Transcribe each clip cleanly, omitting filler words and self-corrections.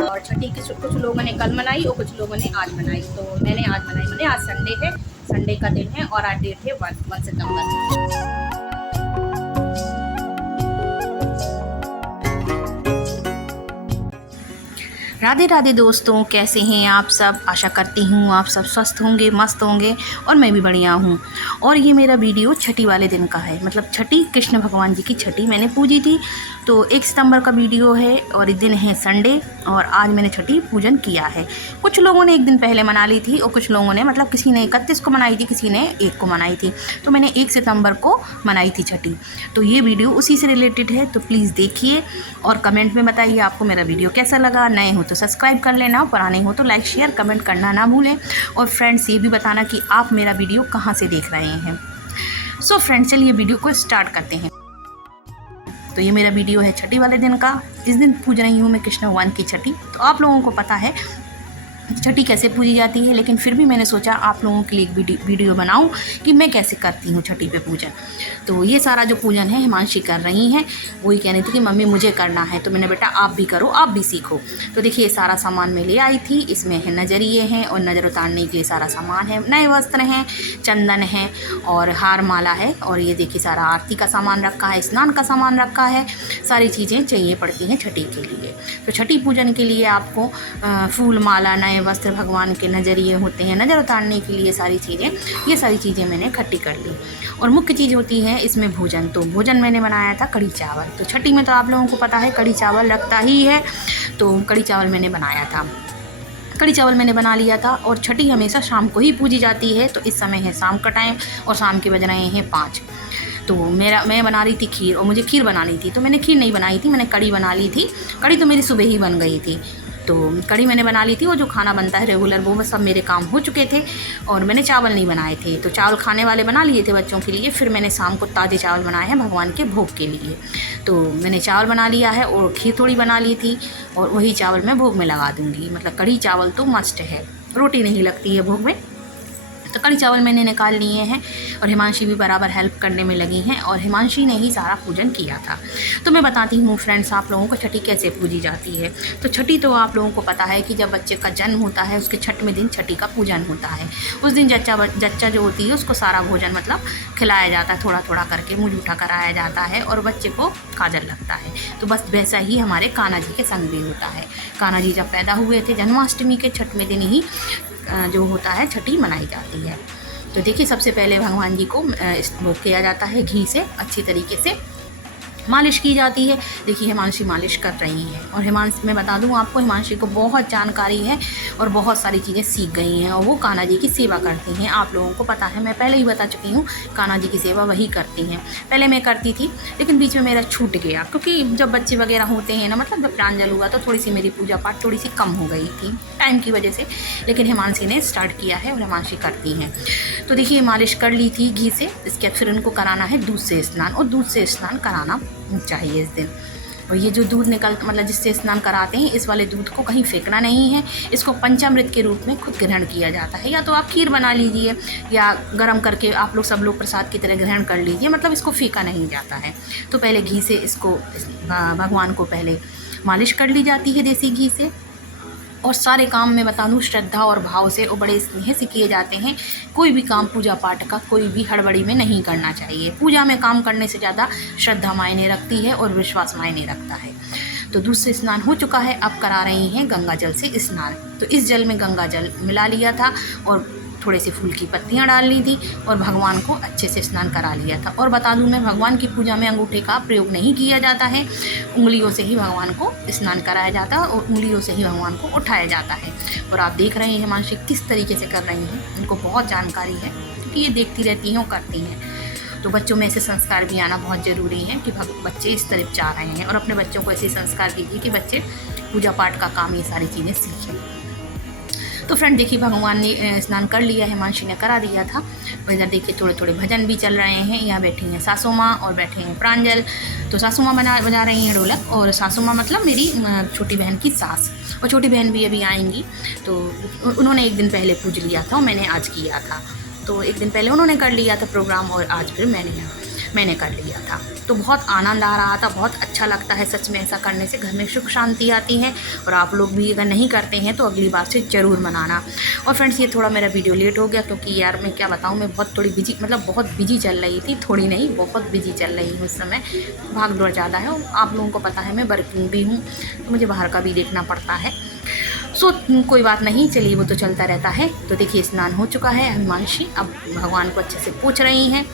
और छठी की कुछ लोगों ने कल मनाई और कुछ लोगों ने आज मनाई, तो मैंने आज मनाई। मैंने आज संडे है, संडे का दिन है और आज डेट है 1 सितंबर। राधे राधे दोस्तों, कैसे हैं आप सब। आशा करती हूँ आप सब स्वस्थ होंगे, मस्त होंगे और मैं भी बढ़िया हूँ। और ये मेरा वीडियो छठी वाले दिन का है, मतलब छठी, कृष्ण भगवान जी की छठी मैंने पूजी थी। तो 1 सितंबर का वीडियो है और इस दिन है संडे और आज मैंने छठी पूजन किया है। कुछ लोगों ने 1 दिन पहले मना ली थी और कुछ लोगों ने, मतलब किसी ने 31 को मनाई थी, किसी ने 1 को मनाई थी। तो मैंने 1 सितंबर को मनाई थी छठी। तो ये वीडियो उसी से रिलेटेड है, तो प्लीज़ देखिए और कमेंट में बताइए आपको मेरा वीडियो कैसा लगा। नए हो तो सब्सक्राइब कर लेना, पुराने हो तो लाइक शेयर कमेंट करना ना भूलें। और फ्रेंड्स ये भी बताना कि आप मेरा वीडियो कहाँ से देख रहे हैं। सो फ्रेंड्स, चलिए वीडियो को स्टार्ट करते हैं। तो ये मेरा वीडियो है छठी वाले दिन का। इस दिन पूज रही हूँ मैं कृष्ण भगवान की छठी। तो आप लोगों को पता है छठी कैसे पूजी जाती है, लेकिन फिर भी मैंने सोचा आप लोगों के लिए एक वीडियो बनाऊं कि मैं कैसे करती हूँ छठी पे पूजन। तो ये सारा जो पूजन है हिमांशी कर रही हैं, वही कह रही थी कि मम्मी मुझे करना है, तो मैंने बेटा आप भी करो, आप भी सीखो। तो देखिए ये सारा सामान मैं ले आई थी। इसमें है नजरिए हैं और नज़र उतारने के लिए सारा सामान है, नए वस्त्र हैं, चंदन है और हार माला है। और ये देखिए सारा आरती का सामान रखा है, स्नान का सामान रखा है, सारी चीज़ें चाहिए पड़ती हैं छठी के लिए। तो छठी पूजन के लिए आपको फूल माला, नए वस्त्र, भगवान के नज़रिए होते हैं, नज़र उतारने के लिए सारी चीज़ें, ये सारी चीज़ें मैंने इकट्ठी कर ली। और मुख्य चीज़ होती है इसमें भोजन। तो भोजन मैंने बनाया था कढ़ी चावल। तो छठी में तो आप लोगों को पता है कढ़ी चावल लगता ही है, तो कढ़ी चावल मैंने बनाया था। कढ़ी चावल मैंने बना लिया था। और छठी हमेशा शाम को ही पूजी जाती है, तो इस समय है शाम का टाइम और शाम के बज रहे हैं 5। तो मैं बना रही थी खीर और मुझे खीर बनानी थी, तो मैंने खीर नहीं बनाई थी, मैंने कढ़ी बना ली थी। कढ़ी तो मेरी सुबह ही बन गई थी। तो कढ़ी मैंने बना ली थी और जो खाना बनता है रेगुलर वो सब मेरे काम हो चुके थे और मैंने चावल नहीं बनाए थे। तो चावल खाने वाले बना लिए थे बच्चों के लिए। फिर मैंने शाम को ताज़े चावल बनाए हैं भगवान के भोग के लिए। तो मैंने चावल बना लिया है और खीर थोड़ी बना ली थी और वही चावल मैं भोग में लगा दूँगी। मतलब कढ़ी चावल तो मस्ट है, रोटी नहीं लगती है भोग में। तो कढ़ी चावल मैंने निकाल लिए हैं और हिमांशी भी बराबर हेल्प करने में लगी हैं और हिमांशी ने ही सारा पूजन किया था। तो मैं बताती हूँ फ्रेंड्स आप लोगों को छठी कैसे पूजी जाती है। तो छठी तो आप लोगों को पता है कि जब बच्चे का जन्म होता है उसके छठवें दिन छठी का पूजन होता है। उस दिन जच्चा जो होती है उसको सारा भोजन मतलब खिलाया जाता है, थोड़ा थोड़ा करके मुँह जूठा कराया जाता है और बच्चे को काजल लगता है। तो बस वैसा ही हमारे कान्हा जी के संग भी होता है। कान्हा जी जब पैदा हुए थे जन्माष्टमी के छठवें दिन ही जो होता है छठी मनाई जाती है। तो देखिए सबसे पहले भगवान जी को भोग किया जाता है, घी से अच्छी तरीके से मालिश की जाती है। देखिए हिमांशी मालिश कर रही हैं और हिमांशी, मैं बता दूं आपको, हिमांशी को बहुत जानकारी है और बहुत सारी चीज़ें सीख गई हैं और वो कान्हा जी की सेवा करती हैं। आप लोगों को पता है, मैं पहले ही बता चुकी हूँ, कान्हा जी की सेवा वही करती हैं। पहले मैं करती थी लेकिन बीच में मेरा छूट गया, क्योंकि जब बच्चे वगैरह होते हैं ना, मतलब जब प्रांजल हुआ तो थोड़ी सी मेरी पूजा पाठ थोड़ी सी कम हो गई थी टाइम की वजह से। लेकिन हिमांशी ने स्टार्ट किया है और हिमांशी करती हैं। तो देखिए मालिश कर ली थी घी से। इसके बाद फिर उनको कराना है दूध से स्नान, और दूध से स्नान कराना चाहिए इस दिन। और ये जो दूध मतलब जिससे स्नान कराते हैं, इस वाले दूध को कहीं फेंकना नहीं है। इसको पंचामृत के रूप में खुद ग्रहण किया जाता है। या तो आप खीर बना लीजिए या गर्म करके आप लोग सब लोग प्रसाद की तरह ग्रहण कर लीजिए, मतलब इसको फेंका नहीं जाता है। तो पहले घी से इसको भगवान को पहले मालिश कर ली जाती है देसी घी से। और सारे काम मैं बता दूँ श्रद्धा और भाव से और बड़े स्नेह से किए जाते हैं। कोई भी काम पूजा पाठ का कोई भी हड़बड़ी में नहीं करना चाहिए। पूजा में काम करने से ज़्यादा श्रद्धा मायने रखती है और विश्वास मायने रखता है। तो दूध से स्नान हो चुका है, अब करा रही हैं गंगा जल से स्नान। तो इस जल में गंगा जल मिला लिया था और थोड़े से फूल की पत्तियाँ डाल ली थी और भगवान को अच्छे से स्नान करा लिया था। और बता दूं मैं, भगवान की पूजा में अंगूठे का प्रयोग नहीं किया जाता है। उंगलियों से ही भगवान को स्नान कराया जाता है और उंगलियों से ही भगवान को उठाया जाता है। और आप देख रहे हैं हिमांशी किस तरीके से कर रही हैं, इनको बहुत जानकारी है क्योंकि ये देखती रहती हैं और करती हैं। तो बच्चों में ऐसे संस्कार भी आना बहुत ज़रूरी है कि बच्चे इस तरफ जा रहे हैं, और अपने बच्चों को ऐसे संस्कार दीजिए कि बच्चे पूजा पाठ का काम ये सारी चीज़ें सीखें। तो फ्रेंड देखिए भगवान ने स्नान कर लिया, हिमांशी ने करा दिया था। और इधर देखिए थोड़े थोड़े भजन भी चल रहे हैं। यहाँ बैठी हैं सासू माँ और बैठे हैं प्रांजल। तो सासू माँ बजा रही हैं ढोलक, और सासू माँ मतलब मेरी छोटी बहन की सास, और छोटी बहन भी अभी आएंगी। तो उन्होंने एक दिन पहले पूज लिया था और मैंने आज किया था। तो एक दिन पहले उन्होंने कर लिया था प्रोग्राम और आज फिर मैंने कर लिया था। तो बहुत आनंद आ रहा था, बहुत अच्छा लगता है सच में। ऐसा करने से घर में सुख शांति आती है। और आप लोग भी अगर नहीं करते हैं तो अगली बार से ज़रूर मनाना। और फ्रेंड्स, ये थोड़ा मेरा वीडियो लेट हो गया क्योंकि यार मैं क्या बताऊँ, मैं बहुत थोड़ी बिजी, मतलब बहुत बिजी चल रही थी, थोड़ी नहीं बहुत बिजी चल रही हूँ उस समय। भाग दौड़ ज़्यादा है, आप लोगों को पता है मैं वर्किंग भी हूँ, तो मुझे बाहर का भी देखना पड़ता है। सो कोई बात नहीं, चलिए वो तो चलता रहता है। तो देखिए स्नान हो चुका है, हिमांशी अब भगवान को अच्छे से पूछ रही हैं।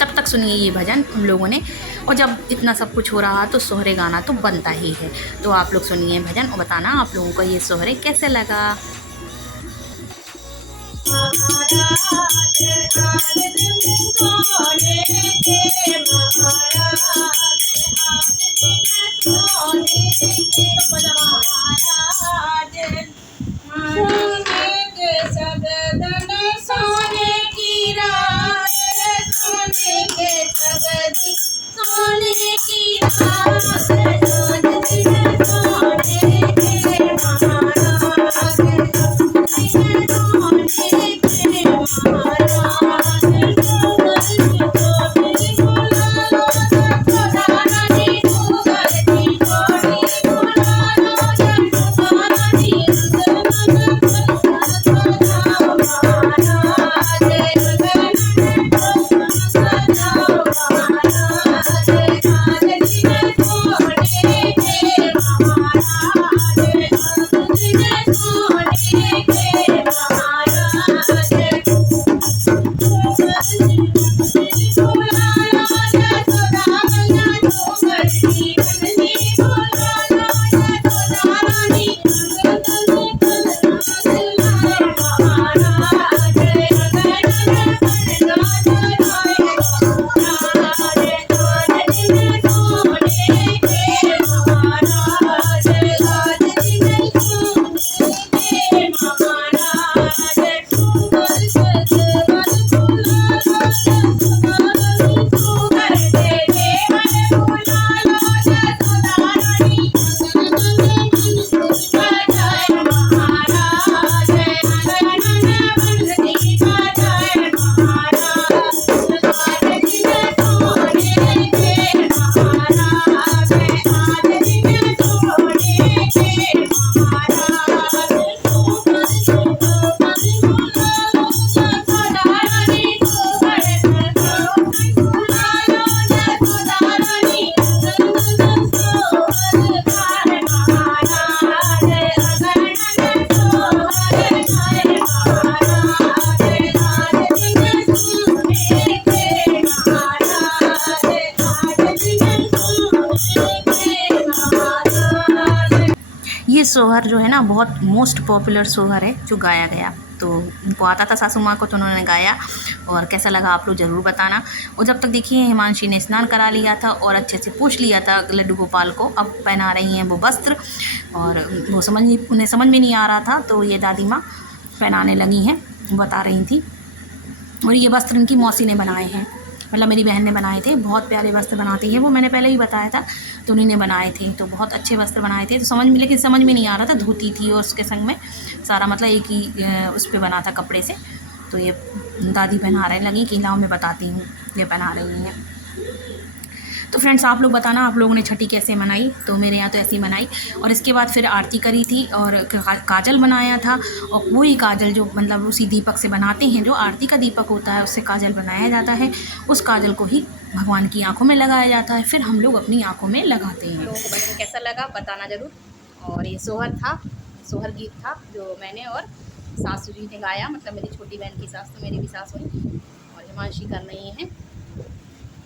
तब तक सुनिए ये भजन हम लोगों ने। और जब इतना सब कुछ हो रहा तो सोहरे गाना तो बनता ही है। तो आप लोग सुनिए भजन और बताना आप लोगों को ये सोहरे कैसे लगा। ये सोहर जो है ना बहुत मोस्ट पॉपुलर सोहर है जो गाया गया। तो उनको आता था सासू माँ को, तो उन्होंने गाया। और कैसा लगा आप लोग ज़रूर बताना। और जब तक देखिए हिमांशी ने स्नान करा लिया था और अच्छे से पूछ लिया था लड्डू गोपाल को। अब पहना रही हैं वो वस्त्र, और वो उन्हें समझ में नहीं आ रहा था, तो ये दादी माँ पहनाने लगी हैं, बता रही थी। और ये वस्त्र इनकी मौसी ने बनाए हैं, मतलब मेरी बहन ने बनाए थे। बहुत प्यारे वस्त्र बनाती हैं वो, मैंने पहले ही बताया था। तो उन्हीं ने बनाए थे, तो बहुत अच्छे वस्त्र बनाए थे। तो लेकिन समझ में नहीं आ रहा था, धोती थी और उसके संग में सारा मतलब एक ही उस पर बना था कपड़े से। तो ये दादी पहना लगी कि लाओ मैं बताती हूँ, ये पहना रही हैं। तो फ्रेंड्स आप लोग बताना आप लोगों ने छठी कैसे मनाई। तो मेरे यहाँ तो ऐसे ही मनाई। और इसके बाद फिर आरती करी थी और काजल बनाया था। और वही काजल जो मतलब उसी दीपक से बनाते हैं, जो आरती का दीपक होता है उससे काजल बनाया जाता है। उस काजल को ही भगवान की आंखों में लगाया जाता है, फिर हम लोग अपनी आंखों में लगाते हैं। लोगों को भजन कैसा लगा बताना ज़रूर। और ये सोहर गीत था जो मैंने और सासू जी ने गाया, मतलब मेरी छोटी बहन की सास, तो मेरी भी सास हुई। और हिमांशी कर रही हैं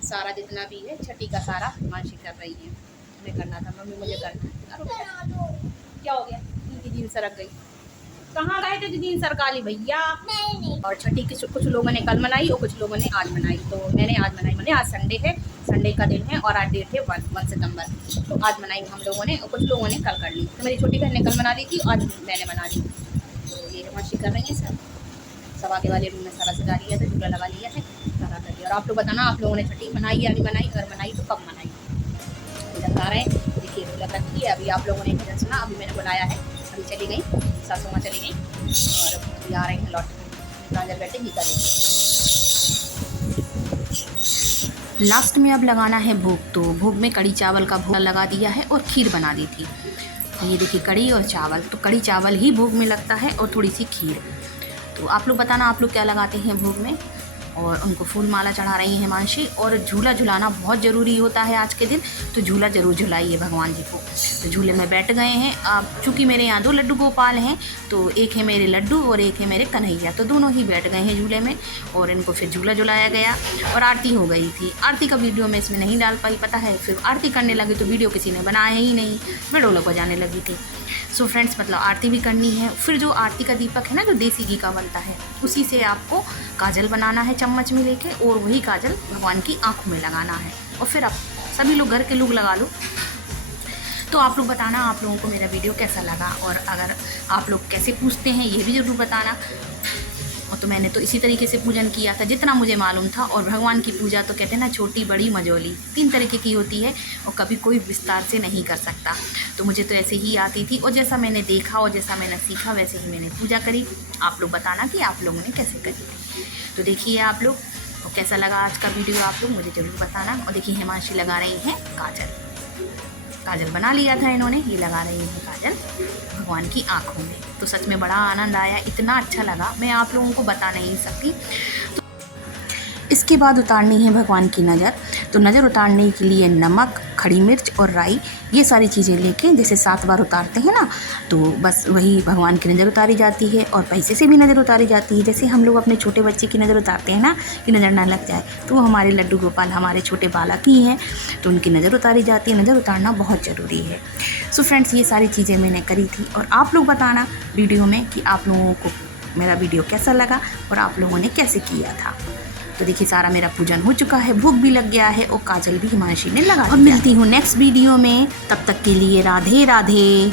सारा जितना भी है छठी का सारा हिमांशी कर रही है। हमें करना था, मम्मी मुझे करना है। क्या हो गया? इनकी जीन सरक गई। कहाँ गए थे? जीन सरका ली भैया। और छठी की कुछ लोगों ने कल मनाई और कुछ लोगों ने आज मनाई। तो मैंने आज मनाई, मैंने आज संडे है, संडे का दिन है और आज डेट है 1 सितंबर। तो आज मनाई हम लोगों ने और कुछ लोगों ने कल कर ली। तो मेरी छोटी बहन ने कल मना ली थी, आज मैंने मना ली। तो ये हिमांशी कर रही है सर। सब आगे वाले रूम में सारा सजा लिया था, झूला लगा लिया है, सारा कर लिया। और आप लोग बताना आप लोगों ने छठी मनाई या नहीं मनाई, अगर मनाई तो कब मनाई। बता रहे हैं देखिए झूला रखी है। अभी आप लोगों ने भजन सुना, अभी मैंने बुलाया है, अभी चली गई सासू माँ चली गई और अभी आ रही हैं लौट। काजल बैठे गीता देखिए। लास्ट में अब लगाना है भोग, तो भोग में कड़ी चावल का भोग लगा दिया है और खीर बना दी थी। ये देखिए कड़ी और चावल, तो कड़ी चावल ही भोग में लगता है और थोड़ी सी खीर। तो आप लोग बताना आप लोग क्या लगाते हैं भोग में। और उनको फूल माला चढ़ा रही हैं हिमांशी। और झूला झुलाना बहुत ज़रूरी होता है आज के दिन, तो झूला ज़रूर झुलाइए भगवान जी को। तो झूले में बैठ गए हैं। अब चूँकि मेरे यहाँ 2 लड्डू गोपाल हैं, तो एक है मेरे लड्डू और एक है मेरे कन्हैया, तो दोनों ही बैठ गए हैं झूले में। और इनको फिर झूला झुलाया गया और आरती हो गई थी। आरती का वीडियो मैं इसमें नहीं डाल पाई, पता है फिर आरती करने लगी तो वीडियो किसी ने बनाया ही नहीं, मैं ढोलक बजाने लगी थी। सो फ्रेंड्स, मतलब आरती भी करनी है। फिर जो आरती का दीपक है ना, जो देसी घी का बनता है, उसी से आपको काजल बनाना है चम्मच में लेके, और वही काजल भगवान की आँखों में लगाना है। और फिर आप सभी लोग, घर के लोग लगा लो। तो आप लोग बताना आप लोगों को मेरा वीडियो कैसा लगा, और अगर आप लोग कैसे पूजते हैं ये भी ज़रूर बताना। और तो मैंने तो इसी तरीके से पूजन किया था जितना मुझे मालूम था। और भगवान की पूजा तो कहते हैं ना, छोटी बड़ी मझोली 3 तरीके की होती है, और कभी कोई विस्तार से नहीं कर सकता। तो मुझे तो ऐसे ही आती थी, और जैसा मैंने देखा और जैसा मैंने सीखा वैसे ही मैंने पूजा करी। आप लोग बताना कि आप लोगों ने कैसे करी थी। तो देखिए आप लोग, और कैसा लगा आज का वीडियो आप लोग मुझे ज़रूर बताना। और देखिए हिमांशी लगा रही हैं काजल, काजल बना लिया था इन्होंने, ये लगा रही है काजल भगवान की आँखों में। तो सच में बड़ा आनंद आया, इतना अच्छा लगा, मैं आप लोगों को बता नहीं सकती। तो इसके बाद उतारनी है भगवान की नज़र। तो नज़र उतारने के लिए नमक, खड़ी मिर्च और राई, ये सारी चीज़ें लेके जैसे 7 बार उतारते हैं ना, तो बस वही भगवान की नज़र उतारी जाती है। और पैसे से भी नज़र उतारी जाती है, जैसे हम लोग अपने छोटे बच्चे की नज़र उतारते हैं ना, कि नज़र ना लग जाए, तो वो हमारे लड्डू गोपाल हमारे छोटे बालक ही हैं, तो उनकी नज़र उतारी जाती है। नज़र उतारना बहुत ज़रूरी है। सो फ्रेंड्स, ये सारी चीज़ें मैंने करी थी। और आप लोग बताना वीडियो में कि आप लोगों को मेरा वीडियो कैसा लगा और आप लोगों ने कैसे किया था। तो देखिए सारा मेरा पूजन हो चुका है, भोग भी लग गया है और काजल भी हिमांशी ने लगा दिया। और मिलती हूँ नेक्स्ट वीडियो में, तब तक के लिए राधे राधे।